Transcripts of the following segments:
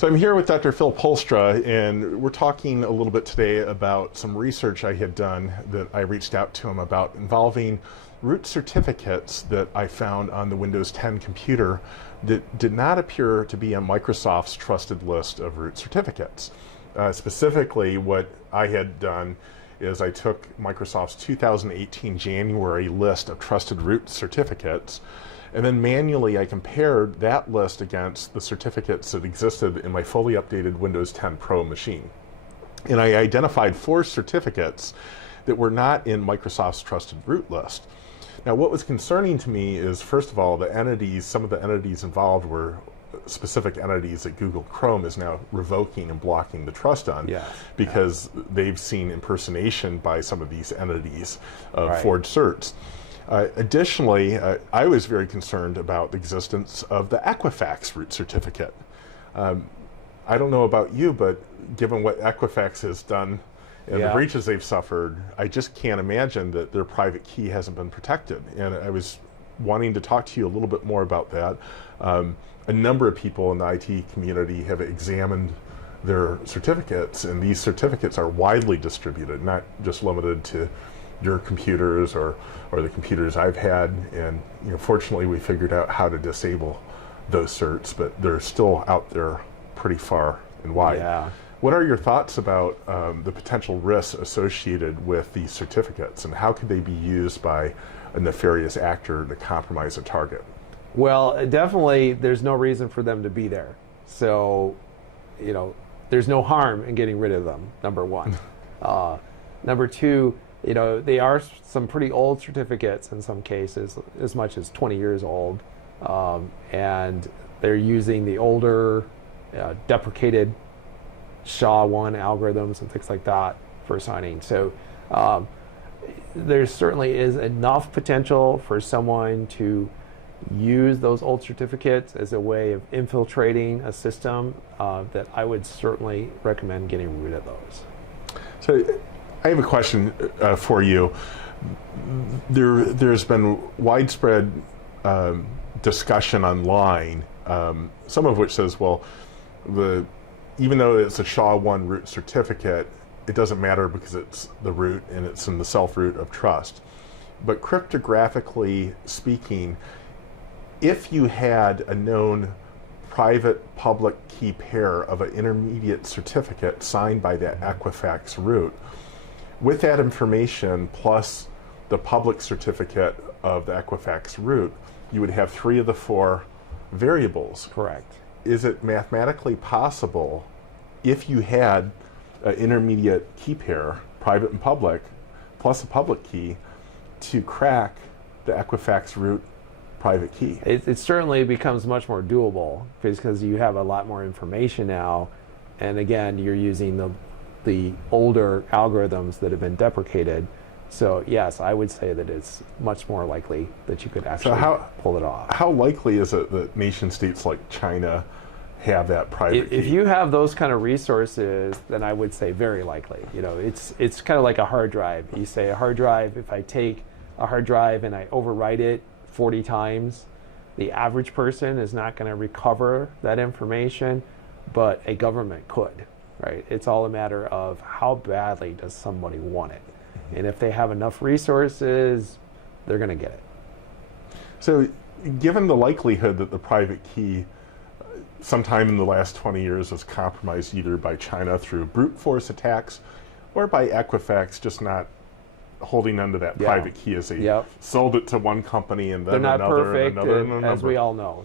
So I'm here with Dr. Phil Polstra, and we're talking a little bit today about some research I had done that I reached out to him about involving root certificates that I found on the Windows 10 computer that did not appear to be on Microsoft's trusted list of root certificates. Specifically, what I had done is I took Microsoft's 2018 January list of trusted root certificates, and then manually I compared that list against the certificates that existed in my fully updated Windows 10 Pro machine. And I identified 4 certificates that were not in Microsoft's trusted root list. Now, what was concerning to me is, first of all, the entities, some of the entities involved were specific entities that Google Chrome is now revoking and blocking the trust on, because they've seen impersonation by some of these entities of forged certs. Additionally, I was very concerned about the existence of the Equifax root certificate. I don't know about you, but given what Equifax has done and the breaches they've suffered, I just can't imagine that their private key hasn't been protected. And I was wanting to talk to you a little bit more about that. A number of people in the IT community have examined their certificates, and these certificates are widely distributed, not just limited to your computers or the computers I've had. And fortunately we figured out how to disable those certs, but they're still out there pretty far and wide. What are your thoughts about the potential risks associated with these certificates, and how could they be used by a nefarious actor to compromise a target? Well, definitely there's no reason for them to be there. So, there's no harm in getting rid of them, number one. Number two, they are some pretty old certificates in some cases, as much as 20 years old. And they're using the older deprecated SHA-1 algorithms and things like that for signing. So there certainly is enough potential for someone to use those old certificates as a way of infiltrating a system that I would certainly recommend getting rid of those. So I have a question for you. There's been widespread discussion online, some of which says, well, even though it's a SHA-1 root certificate, it doesn't matter because it's the root and it's in the self-root of trust. But cryptographically speaking, if you had a known private public key pair of an intermediate certificate signed by that Equifax root, with that information plus the public certificate of the Equifax root, you would have 3 of the 4 variables. Correct. Is it mathematically possible, if you had an intermediate key pair, private and public, plus a public key, to crack the Equifax root private key? It certainly becomes much more doable because you have a lot more information now, and again, you're using the older algorithms that have been deprecated. So yes, I would say that it's much more likely that you could actually pull it off. How likely is it that nation states like China have that private key? If you have those kind of resources, then I would say very likely. It's kind of like a hard drive. You say a hard drive, if I take a hard drive and I overwrite it 40 times, the average person is not going to recover that information, but a government could, right? It's all a matter of how badly does somebody want it. And if they have enough resources, they're going to get it. So given the likelihood that the private key sometime in the last 20 years was compromised either by China through brute force attacks or by Equifax just not holding onto that private key as they sold it to one company and then they're not another perfect, and another and another. as we all know.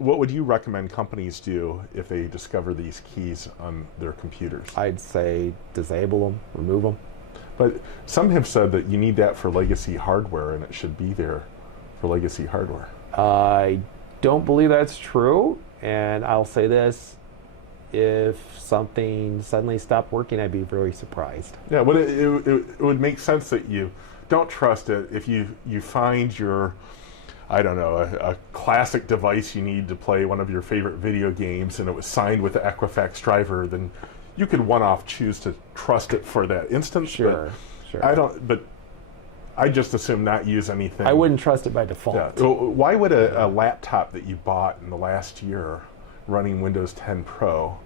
What would you recommend companies do if they discover these keys on their computers? I'd say disable them, remove them. But some have said that you need that for legacy hardware, and it should be there for legacy hardware. I don't believe that's true, and I'll say this: if something suddenly stopped working, I'd be very surprised. Yeah, but it would make sense that you don't trust it if you find your, I don't know, a classic device you need to play one of your favorite video games, and it was signed with the Equifax driver, then you could one-off choose to trust it for that instance. Sure. But I just assume not use anything. I wouldn't trust it by default. Yeah. Why would a laptop that you bought in the last year running Windows 10 Pro,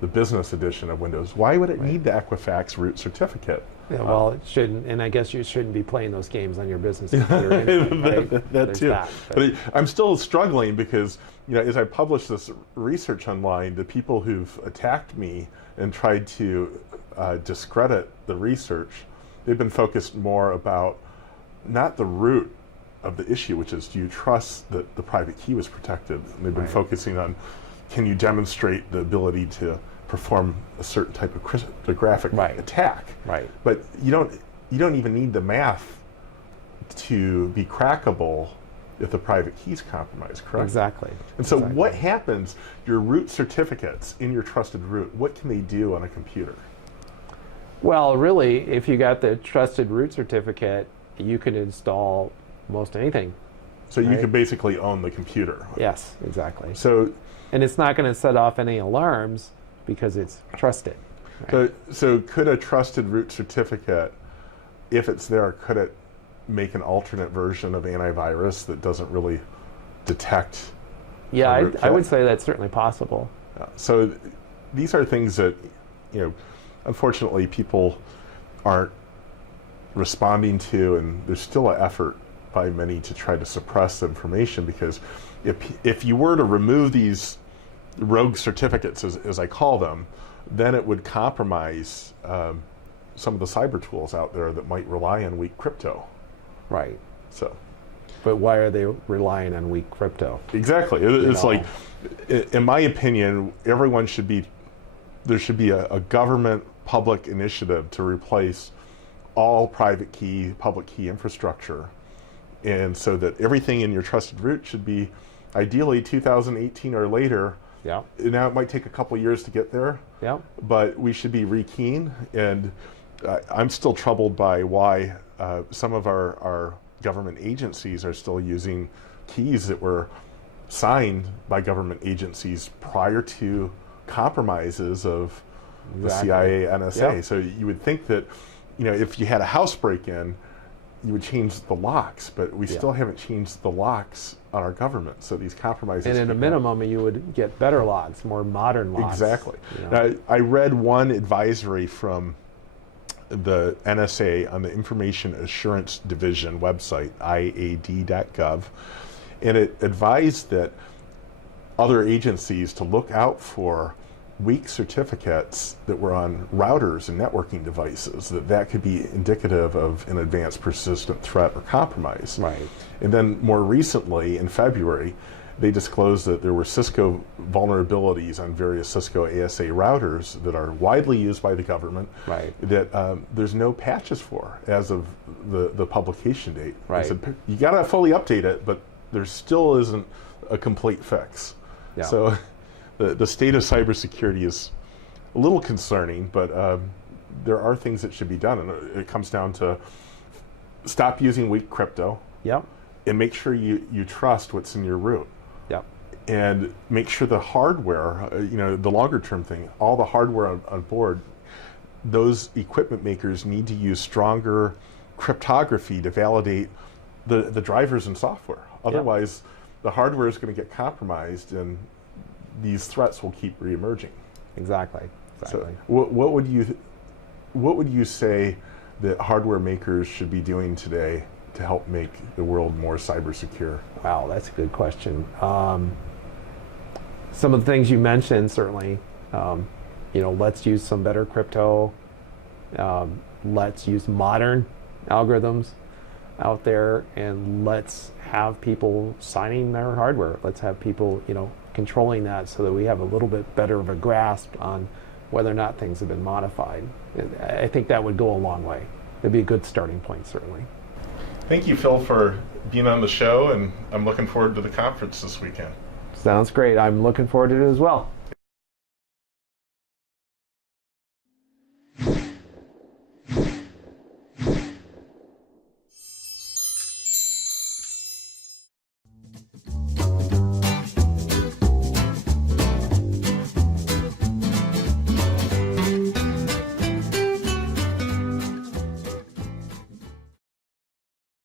the business edition of Windows, why would it need the Equifax root certificate? Yeah, well, it shouldn't, and I guess you shouldn't be playing those games on your business computer anyway, right? That too. But I'm still struggling because, as I publish this research online, the people who've attacked me and tried to discredit the research, they've been focused more about not the root of the issue, which is, do you trust that the private key was protected? And they've been focusing on, can you demonstrate the ability to perform a certain type of cryptographic attack? Right. But you don't even need the math to be crackable if the private key is compromised, correct? Exactly. And so what happens, your root certificates in your trusted root, what can they do on a computer? Well, really, if you got the trusted root certificate, you could install most anything. So you could basically own the computer. Yes, exactly. So, and it's not going to set off any alarms because it's trusted. Right? So could a trusted root certificate, if it's there, could it make an alternate version of antivirus that doesn't really detect? Yeah, I would say that's certainly possible. So these are things that, unfortunately people aren't responding to, and there's still an effort by many to try to suppress information, because if you were to remove these rogue certificates, as I call them, then it would compromise some of the cyber tools out there that might rely on weak crypto. Right. So, but why are they relying on weak crypto? Exactly. It's like, in my opinion, there should be a government public initiative to replace all private key, public key infrastructure, and so that everything in your trusted root should be ideally 2018 or later. Yeah. Now it might take a couple years to get there. Yeah. But we should be rekeying, and I'm still troubled by why some of our government agencies are still using keys that were signed by government agencies prior to compromises of the CIA, NSA. Yep. So you would think that, if you had a house break-in, you would change the locks, but we still haven't changed the locks on our government. So these compromises. And at a minimum, you would get better locks, more modern locks. Exactly. Now, I read one advisory from the NSA on the Information Assurance Division website, iad.gov, and it advised that other agencies to look out for weak certificates that were on routers and networking devices, that could be indicative of an advanced persistent threat or compromise. Right. And then more recently, in February, they disclosed that there were Cisco vulnerabilities on various Cisco ASA routers that are widely used by the government, that there's no patches for as of the publication date. Right. They said, you got to fully update it, but there still isn't a complete fix. Yeah. So the state of cybersecurity is a little concerning, but there are things that should be done, and it comes down to stop using weak crypto. Yep. And make sure you trust what's in your root. Yep. And make sure the hardware, the longer term thing, all the hardware on board, those equipment makers need to use stronger cryptography to validate the drivers and software. Otherwise, the hardware is going to get compromised, and these threats will keep reemerging. Exactly. So what would you say that hardware makers should be doing today to help make the world more cyber secure? Wow, that's a good question. Some of the things you mentioned, certainly, let's use some better crypto. Let's use modern algorithms out there, and let's have people signing their hardware. Let's have people, controlling that, so that we have a little bit better of a grasp on whether or not things have been modified. I think that would go a long way. It'd be a good starting point, certainly. Thank you, Phil, for being on the show, and I'm looking forward to the conference this weekend. Sounds great. I'm looking forward to it as well.